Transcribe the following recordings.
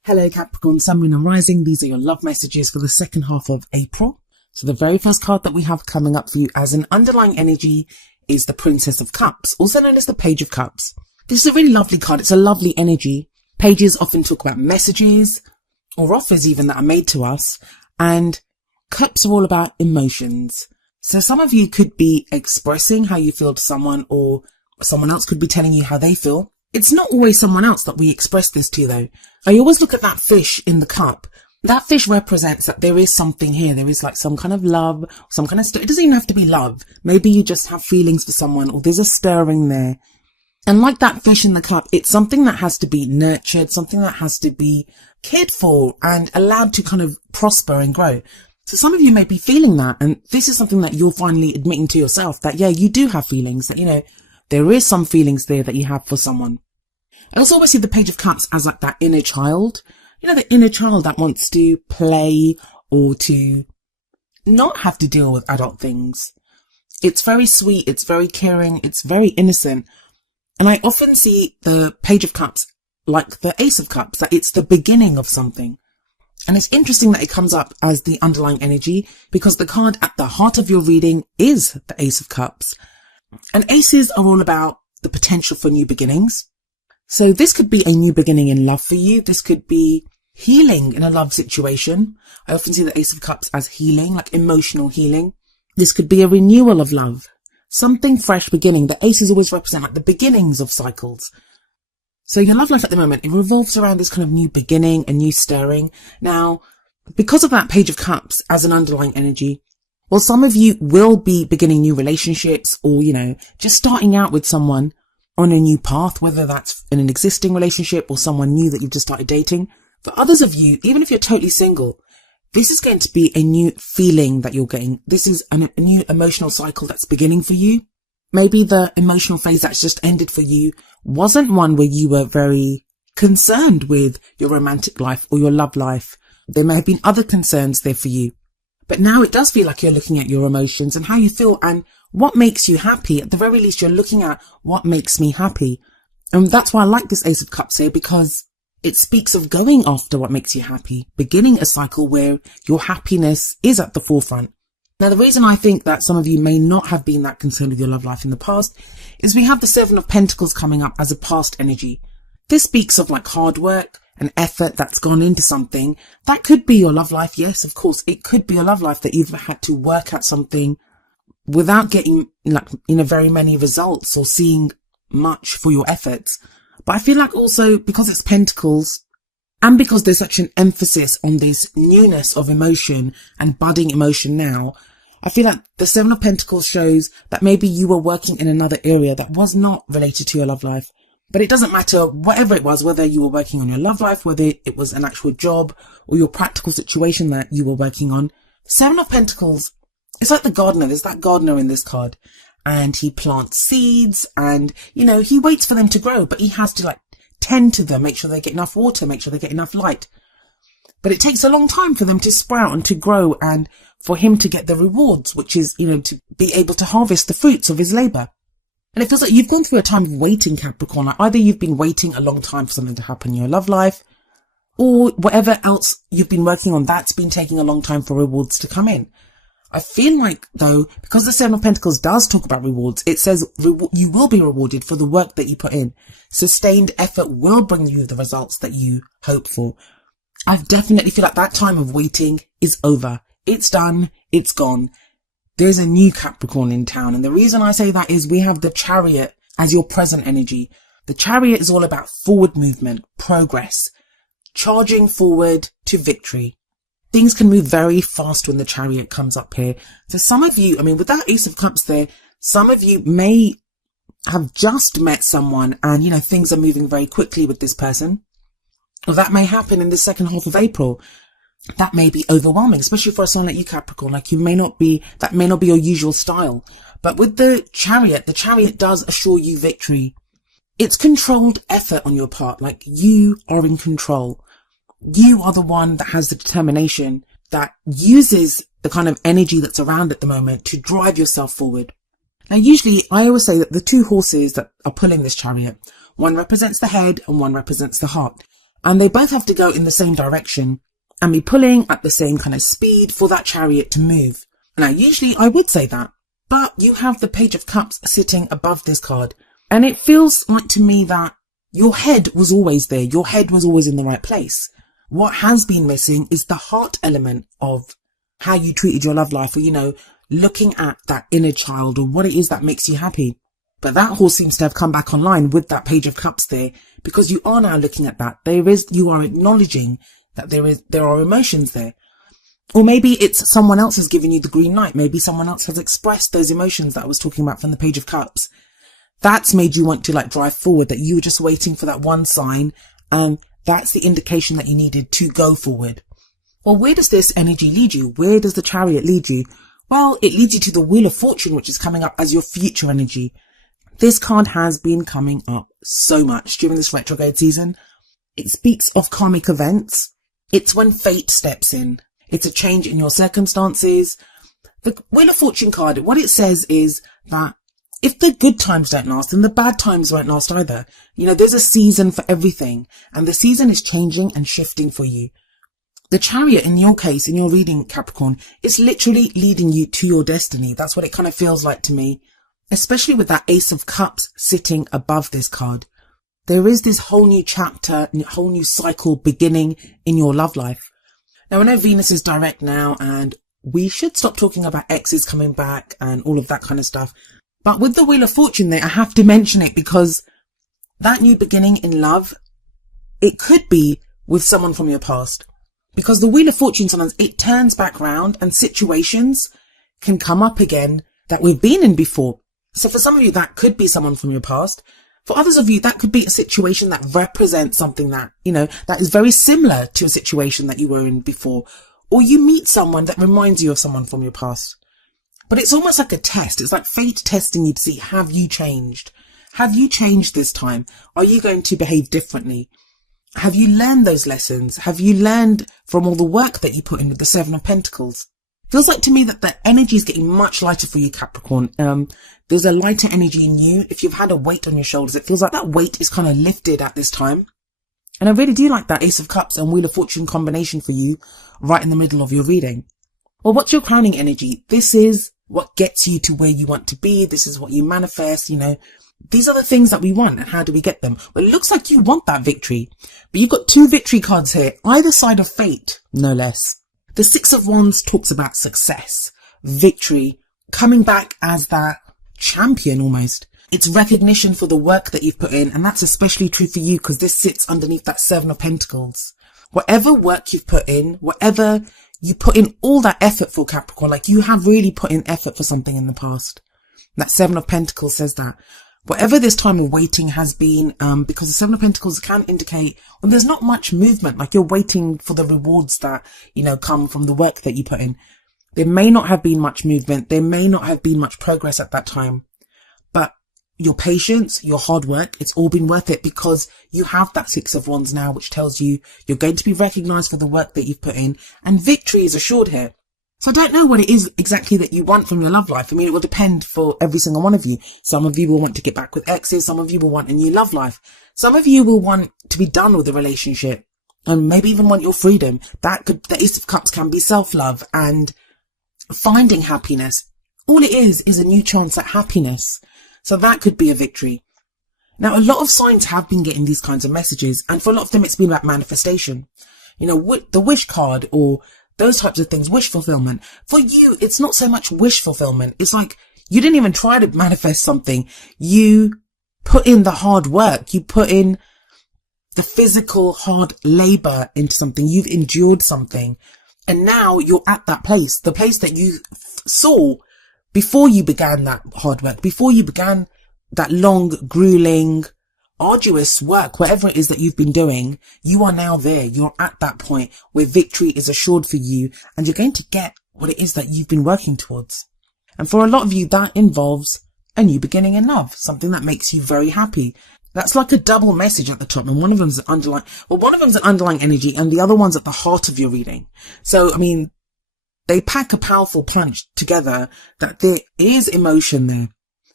Hello Capricorn, Sun, Moon and Rising. These are your love messages for the second half of April. So the very first card that we have coming up for you as an underlying energy is the Princess of Cups, also known as the Page of Cups. This is a really lovely card. It's a lovely energy. Pages often talk about messages or offers even that are made to us, and cups are all about emotions. So some of you could be expressing how you feel to someone, or someone else could be telling you how they feel. It's not always someone else that we express this to though. I always look at that fish in the cup. That fish represents that there is something here. There is like some kind of love, some kind of it doesn't even have to be love. Maybe you just have feelings for someone, or there's a stirring there. And like that fish in the cup, it's something that has to be nurtured, something that has to be cared for and allowed to kind of prosper and grow. So some of you may be feeling that, and this is something that you're finally admitting to yourself, that yeah, you do have feelings, that there is some feelings there that you have for someone. I also always see the Page of Cups as like that inner child. The inner child that wants to play or to not have to deal with adult things. It's very sweet, it's very caring, it's very innocent. And I often see the Page of Cups like the Ace of Cups, that it's the beginning of something. And it's interesting that it comes up as the underlying energy, because the card at the heart of your reading is the Ace of Cups. And aces are all about the potential for new beginnings. So this could be a new beginning in love for you. This could be healing in a love situation. I often see the Ace of Cups as healing, like emotional healing. This could be a renewal of love, something fresh beginning. The aces always represent like the beginnings of cycles. So your love life at the moment, it revolves around this kind of new beginning, a new stirring. Now, because of that Page of Cups as an underlying energy, well, some of you will be beginning new relationships, or, just starting out with someone on a new path, whether that's in an existing relationship or someone new that you've just started dating. For others of you, even if you're totally single, this is going to be a new feeling that you're getting. This is a new emotional cycle that's beginning for you. Maybe the emotional phase that's just ended for you wasn't one where you were very concerned with your romantic life or your love life. There may have been other concerns there for you. But now it does feel like you're looking at your emotions and how you feel and what makes you happy. At the very least, you're looking at what makes me happy. And that's why I like this Ace of Cups here, because it speaks of going after what makes you happy, beginning a cycle where your happiness is at the forefront. Now, the reason I think that some of you may not have been that concerned with your love life in the past is we have the Seven of Pentacles coming up as a past energy. This speaks of like hard work and effort that's gone into something. That could be your love life. Yes, of course, it could be your love life that you've had to work at something without getting very many results or seeing much for your efforts. But I feel like also because it's Pentacles, and because there's such an emphasis on this newness of emotion and budding emotion now, I feel like the Seven of Pentacles shows that maybe you were working in another area that was not related to your love life. But it doesn't matter, whatever it was, whether you were working on your love life, whether it was an actual job or your practical situation that you were working on. Seven of Pentacles, it's like the gardener. There's that gardener in this card, and he plants seeds and, he waits for them to grow, but he has to tend to them, make sure they get enough water, make sure they get enough light. But it takes a long time for them to sprout and to grow, and for him to get the rewards, which is, to be able to harvest the fruits of his labor. And it feels like you've gone through a time of waiting, Capricorn. Like either you've been waiting a long time for something to happen in your love life, or whatever else you've been working on, that's been taking a long time for rewards to come in. I feel like, though, because the Seven of Pentacles does talk about rewards, it says you will be rewarded for the work that you put in. Sustained effort will bring you the results that you hope for. I definitely feel like that time of waiting is over. It's done. It's gone. There's a new Capricorn in town. And the reason I say that is we have the Chariot as your present energy. The Chariot is all about forward movement, progress, charging forward to victory. Things can move very fast when the Chariot comes up here. So some of you, with that Ace of Cups there, some of you may have just met someone and, things are moving very quickly with this person. Or that may happen in the second half of April. That may be overwhelming, especially for a sign like you, Capricorn. That may not be your usual style. But with the Chariot does assure you victory. It's controlled effort on your part. You are in control. You are the one that has the determination, that uses the kind of energy that's around at the moment to drive yourself forward. Now, usually I always say that the two horses that are pulling this Chariot, one represents the head and one represents the heart. And they both have to go in the same direction and be pulling at the same kind of speed for that chariot to move. Now, usually I would say that, but you have the Page of Cups sitting above this card. And it feels like to me that your head was always there. Your head was always in the right place. What has been missing is the heart element of how you treated your love life, or, looking at that inner child or what it is that makes you happy. But that horse seems to have come back online with that Page of Cups there, because you are now looking at that. You are acknowledging that there are emotions there. Or maybe it's someone else has given you the green light. Maybe someone else has expressed those emotions that I was talking about from the Page of Cups. That's made you want to drive forward, that you were just waiting for that one sign. That's the indication that you needed to go forward. Well, where does this energy lead you? Where does the chariot lead you? Well, it leads you to the Wheel of Fortune, which is coming up as your future energy. This card has been coming up so much during this retrograde season. It speaks of karmic events. It's when fate steps in. It's a change in your circumstances. The Wheel of Fortune card, what it says is that if the good times don't last, then the bad times won't last either. There's a season for everything, and the season is changing and shifting for you. The chariot, in your case, in your reading, Capricorn, is literally leading you to your destiny. That's what it kind of feels like to me, especially with that Ace of Cups sitting above this card. There is this whole new chapter, whole new cycle beginning in your love life. Now, I know Venus is direct now, and we should stop talking about exes coming back and all of that kind of stuff. But with the Wheel of Fortune there, I have to mention it because that new beginning in love, it could be with someone from your past. Because the Wheel of Fortune, sometimes it turns back round and situations can come up again that we've been in before. So for some of you, that could be someone from your past. For others of you, that could be a situation that represents something that, that is very similar to a situation that you were in before. Or you meet someone that reminds you of someone from your past. But it's almost like a test. It's like fate testing you to see, have you changed? Have you changed this time? Are you going to behave differently? Have you learned those lessons? Have you learned from all the work that you put in with the Seven of Pentacles? Feels like to me that the energy is getting much lighter for you, Capricorn. There's a lighter energy in you. If you've had a weight on your shoulders, it feels like that weight is kind of lifted at this time. And I really do like that Ace of Cups and Wheel of Fortune combination for you right in the middle of your reading. Well, what's your crowning energy? This is what gets you to where you want to be. This is what you manifest, These are the things that we want, and how do we get them? Well, it looks like you want that victory, but you've got two victory cards here, either side of fate, no less. The Six of Wands talks about success, victory, coming back as that champion almost. It's recognition for the work that you've put in, and that's especially true for you because this sits underneath that Seven of Pentacles. Whatever work you've put in, whatever you put in all that effort for, Capricorn, you have really put in effort for something in the past. That Seven of Pentacles says that. Whatever this time of waiting has been, because the Seven of Pentacles can indicate when there's not much movement, you're waiting for the rewards that, come from the work that you put in. There may not have been much movement. There may not have been much progress at that time, but your patience, your hard work, it's all been worth it because you have that Six of Wands now, which tells you you're going to be recognized for the work that you've put in, and victory is assured here. So I don't know what it is exactly that you want from your love life. I mean, it will depend for every single one of you. Some of you will want to get back with exes. Some of you will want a new love life. Some of you will want to be done with the relationship and maybe even want your freedom. The Ace of Cups can be self-love and finding happiness. All it is a new chance at happiness. So that could be a victory. Now, a lot of signs have been getting these kinds of messages, and for a lot of them, it's been about manifestation. The wish card or those types of things, wish fulfillment. For you, it's not so much wish fulfillment. It's like you didn't even try to manifest something. You put in the hard work. You put in the physical hard labor into something. You've endured something. And now you're at that place, the place that you saw before you began that hard work, before you began that long, grueling, arduous work, whatever it is that you've been doing. You are now there. You're at that point where victory is assured for you, and you're going to get what it is that you've been working towards. And for a lot of you, that involves a new beginning in love, something that makes you very happy. That's like a double message at the top, and one of them's an underlying energy, and the other one's at the heart of your reading. So, I mean, they pack a powerful punch together that there is emotion there.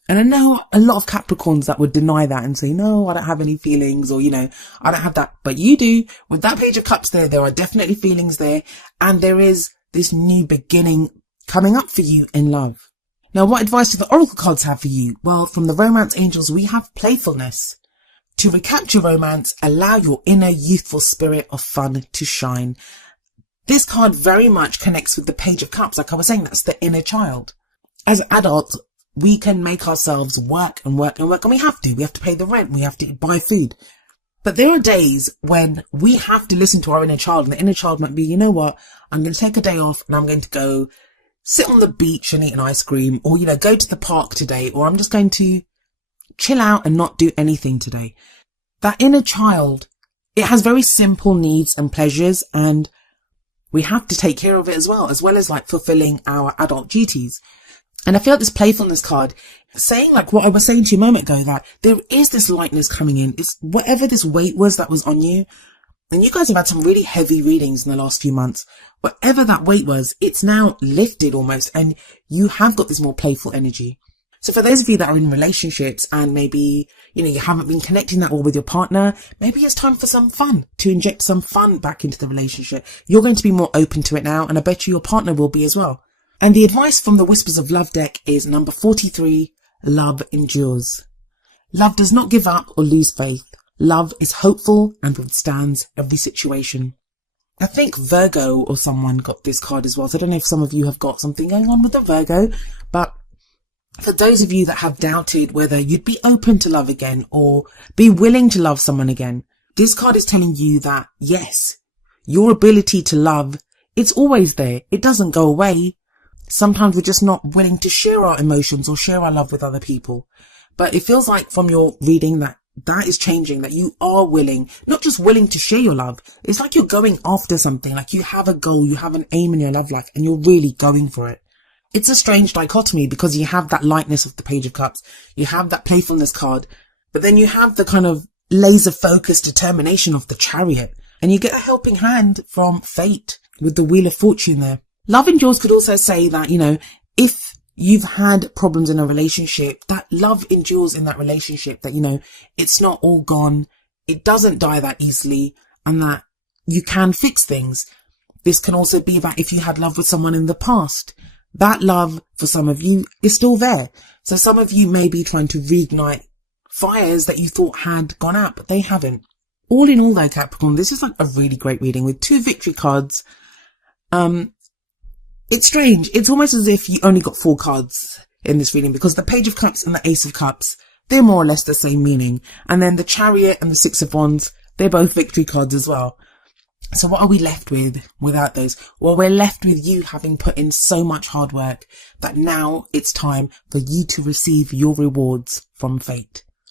And I know a lot of Capricorns that would deny that and say, no, I don't have any feelings, or, I don't have that. But you do. With that Page of Cups there are definitely feelings there. And there is this new beginning coming up for you in love. Now, what advice do the Oracle cards have for you? Well, from the Romance Angels, we have playfulness. To recapture romance, allow your inner youthful spirit of fun to shine. This card very much connects with the Page of Cups. Like I was saying, that's the inner child. As adults, we can make ourselves work and work and work, and we have to. We have to pay the rent. We have to buy food. But there are days when we have to listen to our inner child, and the inner child might be, you know what, I'm going to take a day off and I'm going to go sit on the beach and eat an ice cream, or, go to the park today, or I'm just going to chill out and not do anything today. That inner child, it has very simple needs and pleasures, and we have to take care of it as well as like fulfilling our adult duties. And I feel like this playfulness card, saying like what I was saying to you a moment ago, that there is this lightness coming in. It's whatever this weight was that was on you. And you guys have had some really heavy readings in the last few months. Whatever that weight was, it's now lifted almost, and you have got this more playful energy. So for those of you that are in relationships and maybe, you haven't been connecting that well with your partner, maybe it's time for some fun, to inject some fun back into the relationship. You're going to be more open to it now, and I bet you your partner will be as well. And the advice from the Whispers of Love deck is number 43, love endures. Love does not give up or lose faith. Love is hopeful and withstands every situation. I think Virgo or someone got this card as well. So I don't know if some of you have got something going on with the Virgo, but for those of you that have doubted whether you'd be open to love again or be willing to love someone again, this card is telling you that yes, your ability to love, it's always there. It doesn't go away. Sometimes we're just not willing to share our emotions or share our love with other people. But it feels like from your reading that is changing, that you are willing, not just willing to share your love. It's like you're going after something, like you have a goal, you have an aim in your love life, and you're really going for it. It's a strange dichotomy because you have that lightness of the Page of Cups, you have that playfulness card, but then you have the kind of laser focused determination of the Chariot, and you get a helping hand from fate with the Wheel of Fortune there. Love endures could also say that, if you've had problems in a relationship, that love endures in that relationship, that, it's not all gone, it doesn't die that easily, and that you can fix things. This can also be that if you had love with someone in the past, that love for some of you is still there. So some of you may be trying to reignite fires that you thought had gone out, but they haven't. All in all though, Capricorn, this is like a really great reading with 2 victory cards. It's strange. It's almost as if you only got 4 cards in this reading, because the Page of Cups and the Ace of Cups, they're more or less the same meaning. And then the Chariot and the 6 of Wands, they're both victory cards as well. So what are we left with without those? Well, we're left with you having put in so much hard work that now it's time for you to receive your rewards from fate.